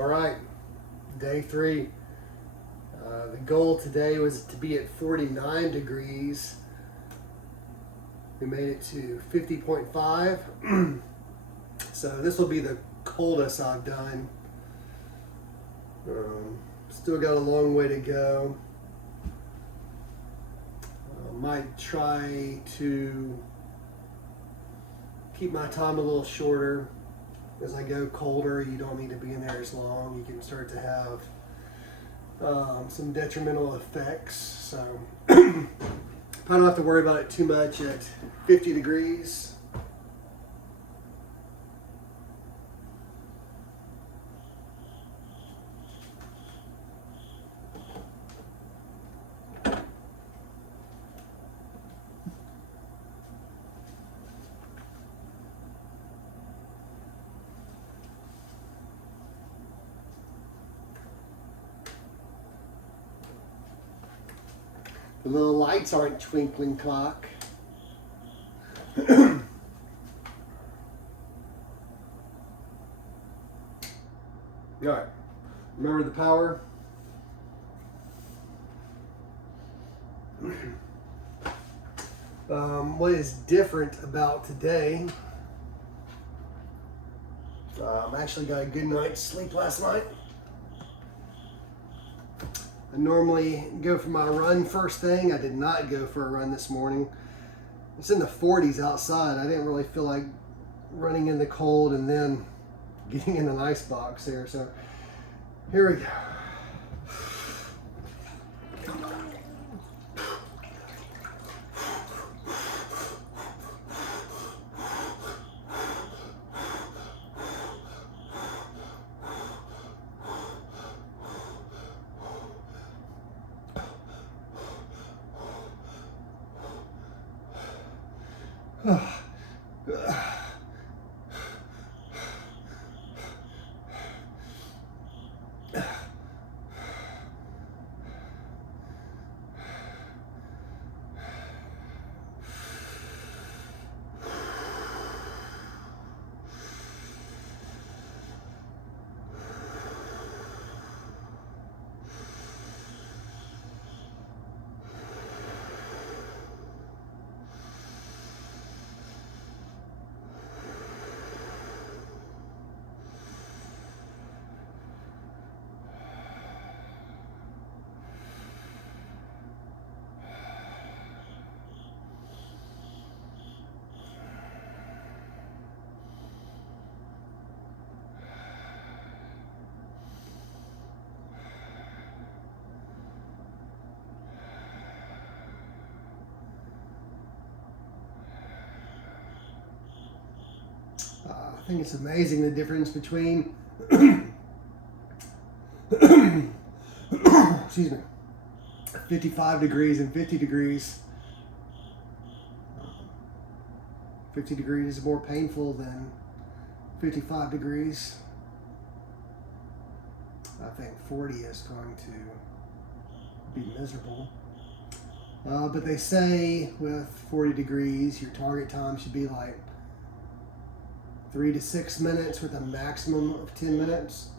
All right, day 3. The goal today was to be at 49 degrees. We made it to 50.5. So this will be the coldest I've done. Still got a long way to go. Might try to keep my time a little shorter. As I go colder, you don't need to be in there as long. You can start to have some detrimental effects. So I don't have to worry about it too much at 50 degrees. The little lights aren't twinkling clock. All right, remember the power? What is different about today? I actually got a good night's sleep last night. I normally go for my run first thing. I did not go for a run this morning. It's in the 40s outside. I didn't really feel like running in the cold and then getting in an ice box there. So here we go. I think it's amazing the difference between excuse me, 55 degrees and 50 degrees. 50 degrees is more painful than 55 degrees. I think 40 is going to be miserable. But they say with 40 degrees, your target time should be like 3 to 6 minutes with a maximum of 10 minutes,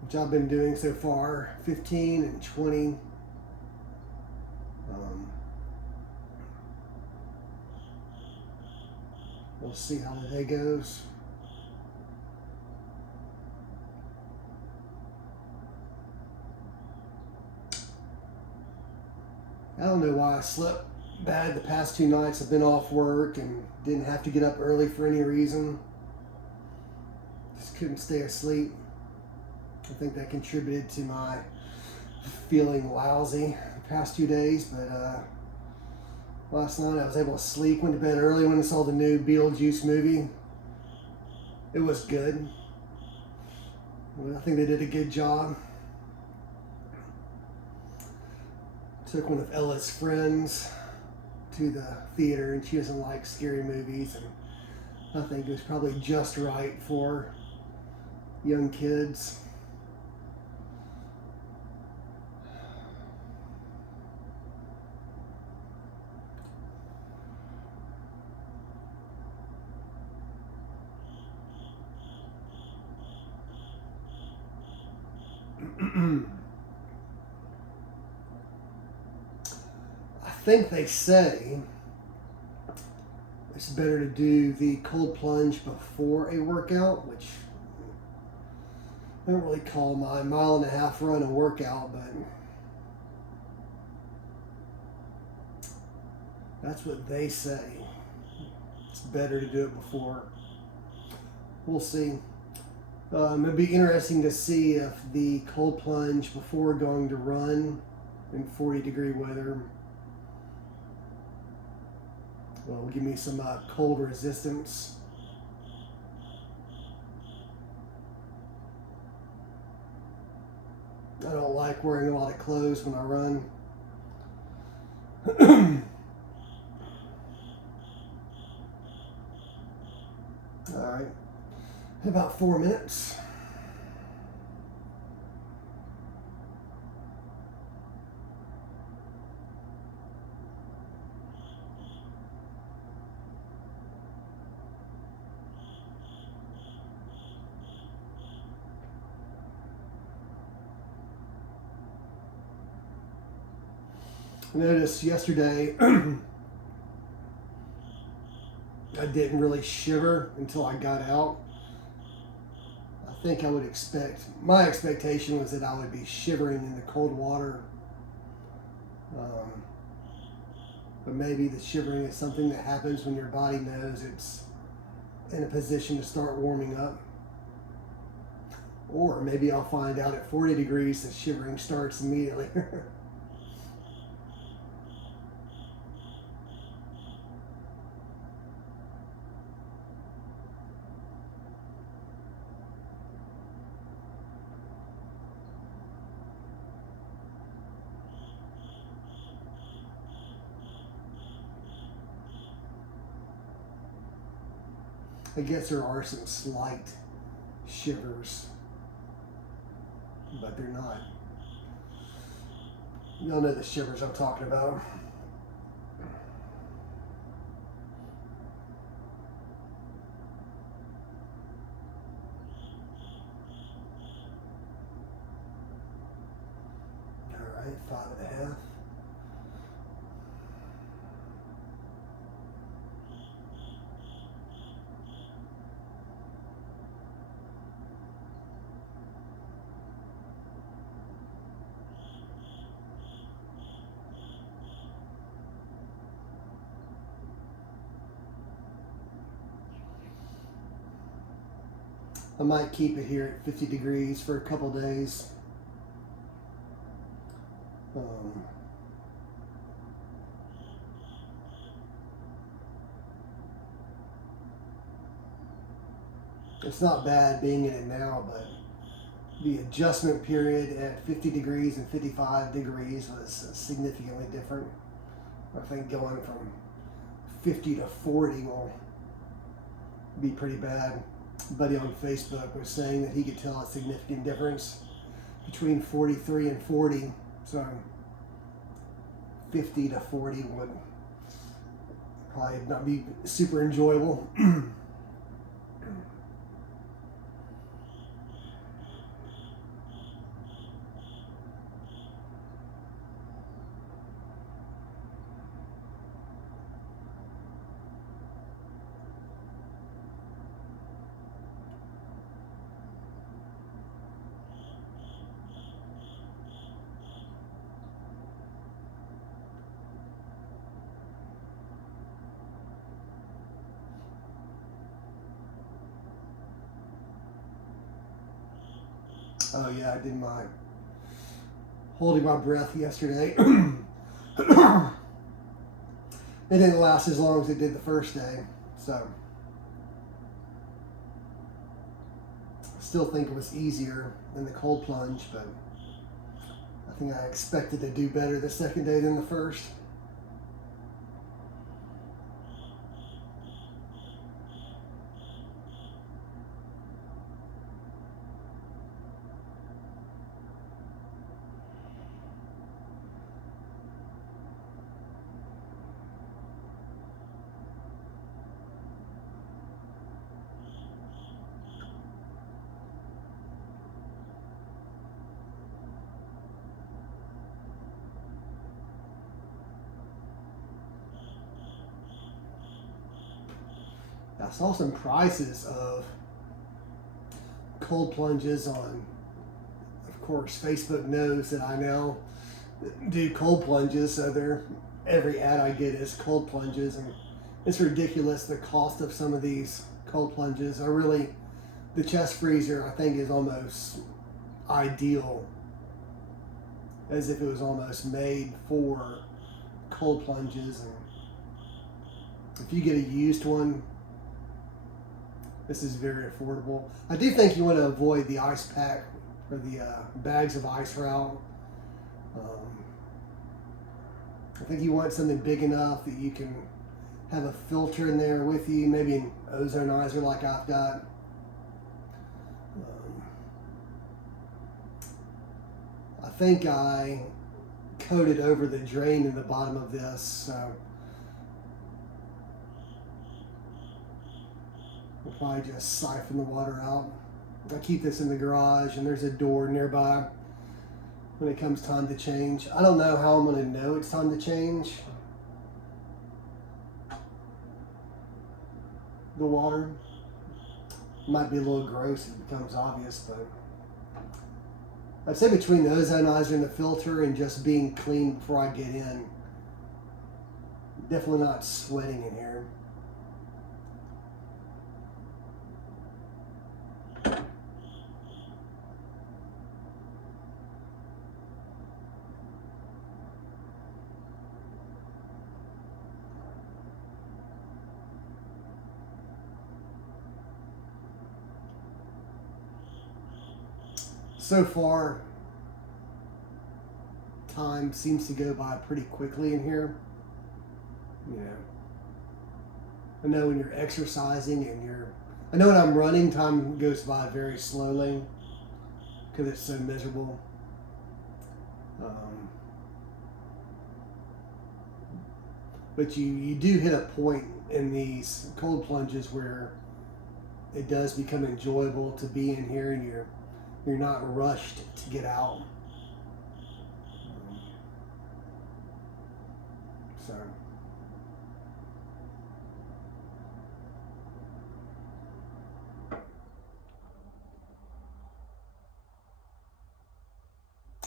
which I've been doing so far, 15 and 20. We'll see how the day goes. I don't know why I slept bad the past 2 nights. I've been off work and didn't have to get up early for any reason. Just couldn't stay asleep. I think that contributed to my feeling lousy the past 2 days, but last night I was able to sleep, went to bed early when I saw the new Beetlejuice movie. It was good. I think they did a good job. Took one of Ella's friends to the theater, and she doesn't like scary movies, and I think it was probably just right for young kids. I think they say it's better to do the cold plunge before a workout, which I don't really call my 1.5 mile run a workout, but that's what they say. It's better to do it before. We'll see. It'd be interesting to see if the cold plunge before going to run in 40-degree weather will give me some cold resistance. I don't like wearing a lot of clothes when I run. All right, about 4 minutes. I noticed yesterday I didn't really shiver until I got out. I think I would expect, my expectation was that I would be shivering in the cold water. But maybe the shivering is something that happens when your body knows it's in a position to start warming up. Or maybe I'll find out at 40 degrees the shivering starts immediately. I guess there are some slight shivers, but they're not. Y'all know the shivers I'm talking about. All right, 5.5. I might keep it here at 50 degrees for a couple days. It's not bad being in it now, but the adjustment period at 50 degrees and 55 degrees was significantly different. I think going from 50 to 40 will be pretty bad. A buddy on Facebook was saying that he could tell a significant difference between 43 and 40. So 50 to 40 would probably not be super enjoyable. Oh yeah, I did my holding my breath yesterday. It didn't last as long as it did the first day, so I still think it was easier than the cold plunge, but I think I expected to do better the second day than the first. I saw some prices of cold plunges on, of course, Facebook knows that I now do cold plunges, so every ad I get is cold plunges, and it's ridiculous the cost of some of these cold plunges. The chest freezer I think is almost ideal, as if it was almost made for cold plunges. And if you get a used one, this is very affordable. I do think you want to avoid the ice pack or the bags of ice route. I think you want something big enough that you can have a filter in there with you, maybe an ozonizer like I've got. I think I coated over the drain in the bottom of this, so we'll probably just siphon the water out. I keep this in the garage, and there's a door nearby when it comes time to change. I don't know how I'm going to know it's time to change the water. It might be a little gross if it becomes obvious, but I'd say between the ozonizer and the filter and just being clean before I get in, definitely not sweating in here. So far, time seems to go by pretty quickly in here. You know, I know when you're exercising and I know when I'm running, time goes by very slowly because it's so miserable. But you do hit a point in these cold plunges where it does become enjoyable to be in here, and you're not rushed to get out. So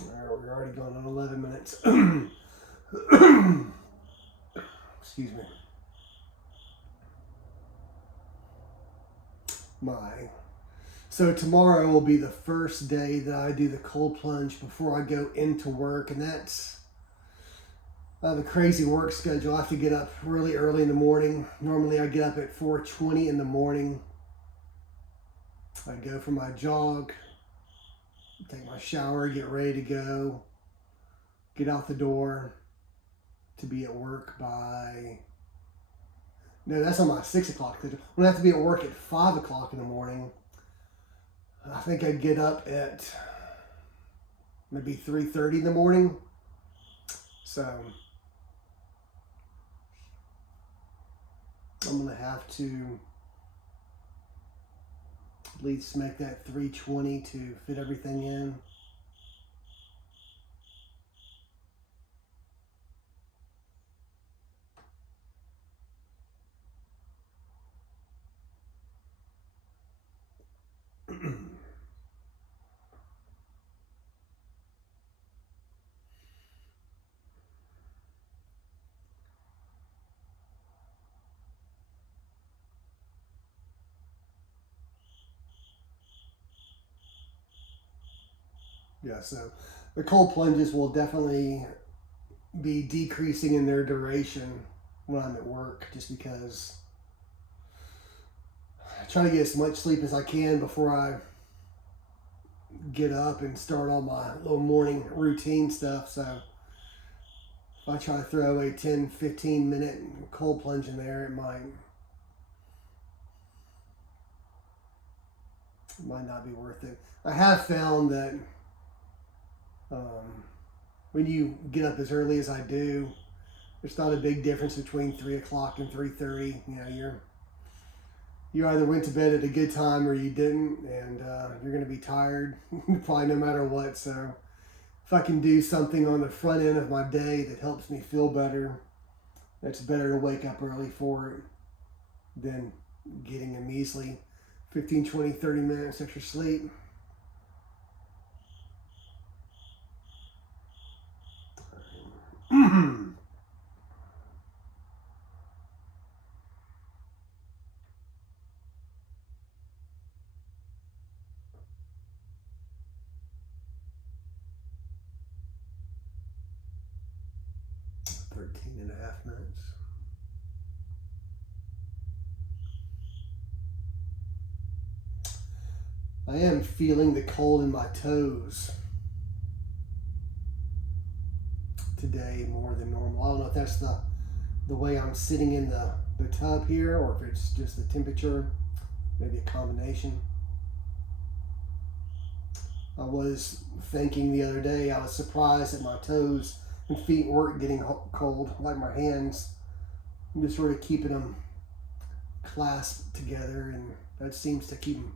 we're already going on 11 minutes. Excuse me. So tomorrow will be the first day that I do the cold plunge before I go into work, and I have a crazy work schedule. I have to get up really early in the morning. Normally I get up at 4:20 in the morning. I go for my jog, take my shower, get ready to go, get out the door to be at work by, no, that's on my 6 o'clock schedule. I'm gonna have to be at work at 5 o'clock in the morning. I think I'd get up at maybe 3:30 in the morning. So I'm gonna have to at least make that 3:20 to fit everything in. Yeah, so the cold plunges will definitely be decreasing in their duration when I'm at work, just because I try to get as much sleep as I can before I get up and start all my little morning routine stuff. So if I try to throw a 10-15 minute cold plunge in there, it might not be worth it. I have found that when you get up as early as I do, there's not a big difference between 3 o'clock and 3:30. You know, you either went to bed at a good time or you didn't, and you're going to be tired probably no matter what. So if I can do something on the front end of my day that helps me feel better, that's better to wake up early for it than getting a measly 15, 20, 30 minutes extra sleep. Mm-hmm. Thirteen and a half minutes. I am feeling the cold in my toes today more than normal. I don't know if that's the way I'm sitting in the tub here, or if it's just the temperature, maybe a combination. I was thinking the other day, I was surprised that my toes and feet weren't getting cold like my hands. I'm just sort of keeping them clasped together, and that seems to keep them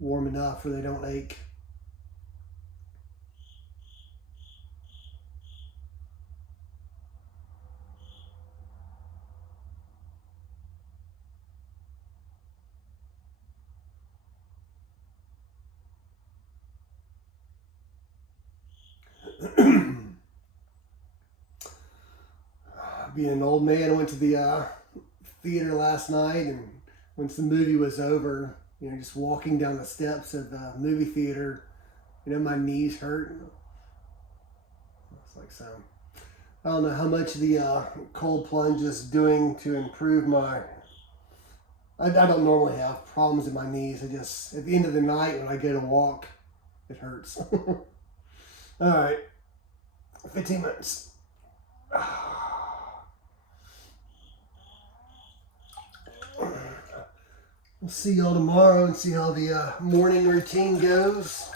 warm enough where they don't ache. Being an old man, I went to the theater last night, and once the movie was over, just walking down the steps of the movie theater, my knees hurt. It's like so. I don't know how much the cold plunge is doing to improve my. I don't normally have problems in my knees. I just, at the end of the night when I go to walk, it hurts. All right, 15 minutes. We'll see y'all tomorrow and see how the morning routine goes.